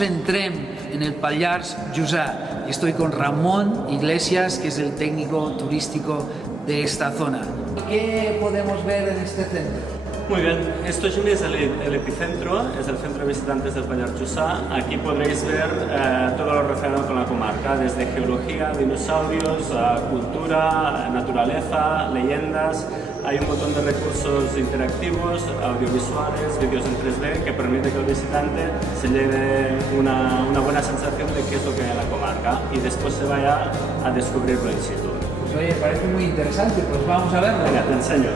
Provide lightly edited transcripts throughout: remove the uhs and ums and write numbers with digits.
Estamos en Tremp, en el Pallars Jussá, y estoy con Ramón Iglesias, que es el técnico turístico de esta zona. ¿Qué podemos ver en este centro? Muy bien, esto es el epicentro, es el centro de visitantes del Pallars Jussá. Aquí podréis ver todo lo relacionado con la comarca, desde geología, dinosaurios, cultura, naturaleza, leyendas. Hay un montón de recursos interactivos, audiovisuales, vídeos en 3D que permite que el visitante se lleve una buena sensación de qué es lo que hay en la comarca y después se vaya a descubrirlo in situ. Pues oye, parece muy interesante, pues vamos a verlo. Venga, te enseño.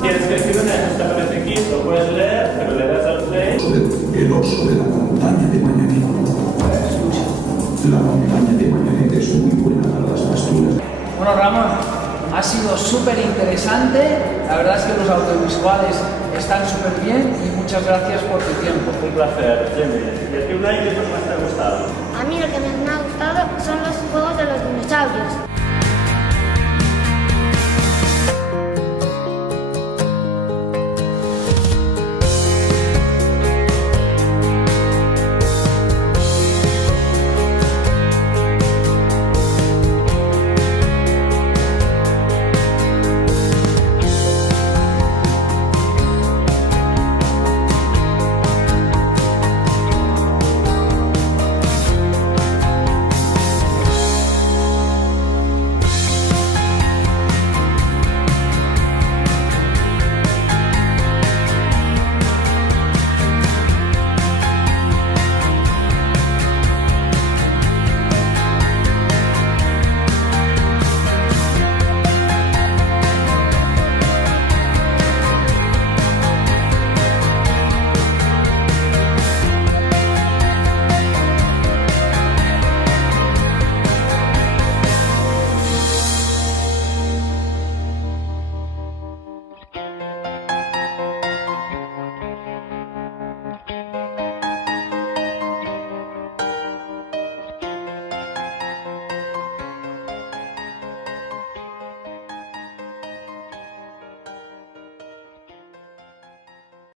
Tienes que escribir una justamente aquí, lo puedes leer, pero le das al play. El oso de la montaña de Mañanet. La montaña de Mañanet es muy buena para las pasturas. Bueno, Ramón, ha sido súper interesante. La verdad es que los audiovisuales están súper bien y muchas gracias por tu tiempo. Un placer, Jamie. ¿Y a ti, Unai, qué es lo que más te ha gustado? A mí lo que más me ha gustado son los juegos de los dinosaurios.